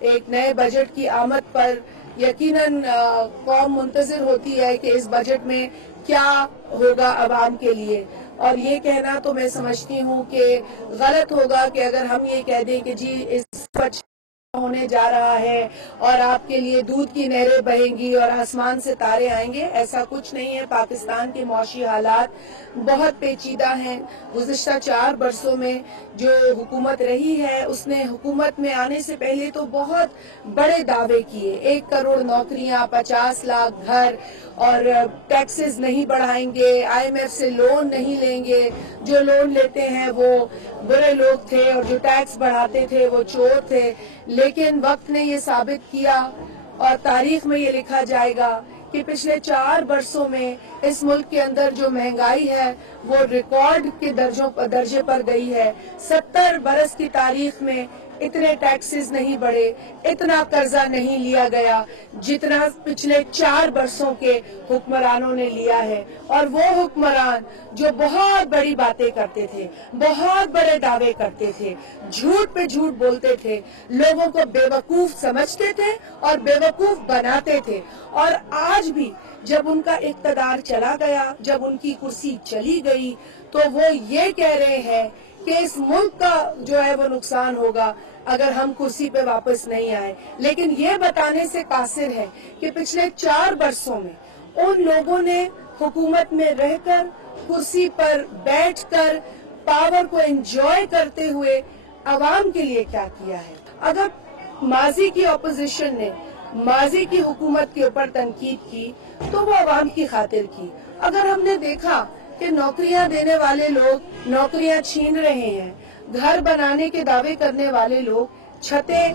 ایک نئے بجٹ کی آمد پر یقیناً قوم منتظر ہوتی ہے کہ اس بجٹ میں کیا ہوگا عوام کے لیے. اور یہ کہنا تو میں سمجھتی ہوں کہ غلط ہوگا کہ اگر ہم یہ کہہ دیں کہ جی اس بجٹ ہونے جا رہا ہے اور آپ کے لیے دودھ کی نہریں بہیں گی اور آسمان سے تارے آئیں گے. ایسا کچھ نہیں ہے. پاکستان کے معاشی حالات بہت پیچیدہ ہیں. گزشتہ 4 برسوں میں جو حکومت رہی ہے اس نے حکومت میں آنے سے پہلے تو بہت بڑے دعوے کیے. 1 کروڑ نوکریاں، 50 لاکھ گھر، اور ٹیکسز نہیں بڑھائیں گے، IMF سے لون نہیں لیں گے، جو لون لیتے ہیں وہ برے لوگ تھے اور جو ٹیکس بڑھاتے تھے وہ چور تھے. لیکن وقت نے یہ ثابت کیا اور تاریخ میں یہ لکھا جائے گا کہ پچھلے 4 برسوں میں اس ملک کے اندر جو مہنگائی ہے وہ ریکارڈ کے درجے پر گئی ہے. 70 برس کی تاریخ میں اتنے ٹیکسز نہیں بڑھے، اتنا قرضہ نہیں لیا گیا جتنا پچھلے 4 برسوں کے حکمرانوں نے لیا ہے. اور وہ حکمران جو بہت بڑی باتیں کرتے تھے، بہت بڑے دعوے کرتے تھے، جھوٹ پہ جھوٹ بولتے تھے، لوگوں کو بے وقوف سمجھتے تھے اور بے وقوف بناتے تھے. اور آج بھی جب ان کا اقتدار چلا گیا، جب ان کی کرسی چلی گئی، تو وہ یہ کہہ رہے ہیں کہ اس ملک کا جو ہے وہ نقصان ہوگا اگر ہم کرسی پہ واپس نہیں آئے. لیکن یہ بتانے سے قاصر ہے کہ پچھلے 4 برسوں میں ان لوگوں نے حکومت میں رہ کر، کرسی پر بیٹھ کر، پاور کو انجوائے کرتے ہوئے عوام کے لیے کیا کیا ہے. اگر ماضی کی اپوزیشن نے ماضی کی حکومت کے اوپر تنقید کی تو وہ عوام کی خاطر کی. اگر ہم نے دیکھا کہ نوکریاں دینے والے لوگ نوکریاں چھین رہے ہیں، گھر بنانے کے دعوے کرنے والے لوگ چھتیں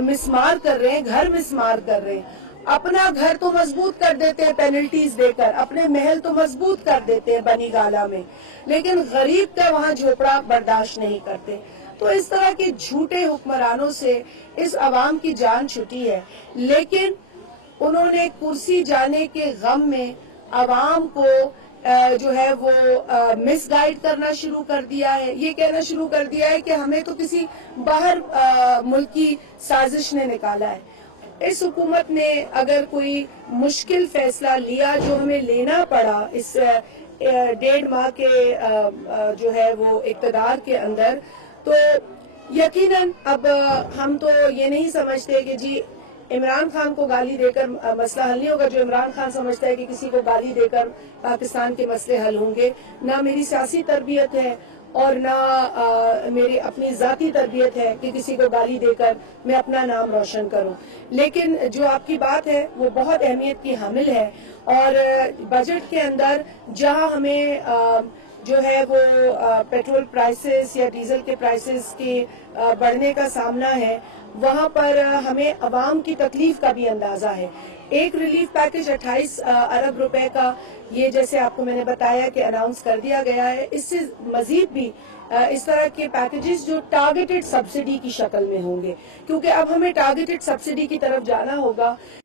مسمار کر رہے ہیں، گھر مسمار کر رہے ہیں، اپنا گھر تو مضبوط کر دیتے ہیں پینلٹیز دے کر، اپنے محل تو مضبوط کر دیتے ہیں بنی گالہ میں، لیکن غریب کا وہاں جھوپڑا برداشت نہیں کرتے. تو اس طرح کے جھوٹے حکمرانوں سے اس عوام کی جان چھٹی ہے. لیکن انہوں نے کرسی جانے کے غم میں عوام کو جو ہے وہ مس گائیڈ کرنا شروع کر دیا ہے. یہ کہنا شروع کر دیا ہے کہ ہمیں تو کسی باہر ملکی سازش نے نکالا ہے. اس حکومت نے اگر کوئی مشکل فیصلہ لیا جو ہمیں لینا پڑا اس 1.5 ماہ کے جو ہے وہ اقتدار کے اندر، تو یقیناً اب ہم تو یہ نہیں سمجھتے کہ جی عمران خان کو گالی دے کر مسئلہ حل نہیں ہوگا. جو عمران خان سمجھتا ہے کہ کسی کو گالی دے کر پاکستان کے مسئلے حل ہوں گے. نہ میری سیاسی تربیت ہے اور نہ میری اپنی ذاتی تربیت ہے کہ کسی کو گالی دے کر میں اپنا نام روشن کروں. لیکن جو آپ کی بات ہے وہ بہت اہمیت کی حامل ہے. اور بجٹ کے اندر جہاں ہمیں جو ہے وہ پیٹرول پرائسز یا ڈیزل کے پرائسز کے بڑھنے کا سامنا ہے، وہاں پر ہمیں عوام کی تکلیف کا بھی اندازہ ہے. ایک ریلیف پیکج 28 ارب روپے کا یہ جیسے آپ کو میں نے بتایا کہ اناؤنس کر دیا گیا ہے. اس سے مزید بھی اس طرح کے پیکجز جو ٹارگیٹڈ سبسڈی کی شکل میں ہوں گے، کیونکہ اب ہمیں ٹارگیٹڈ سبسڈی کی طرف جانا ہوگا.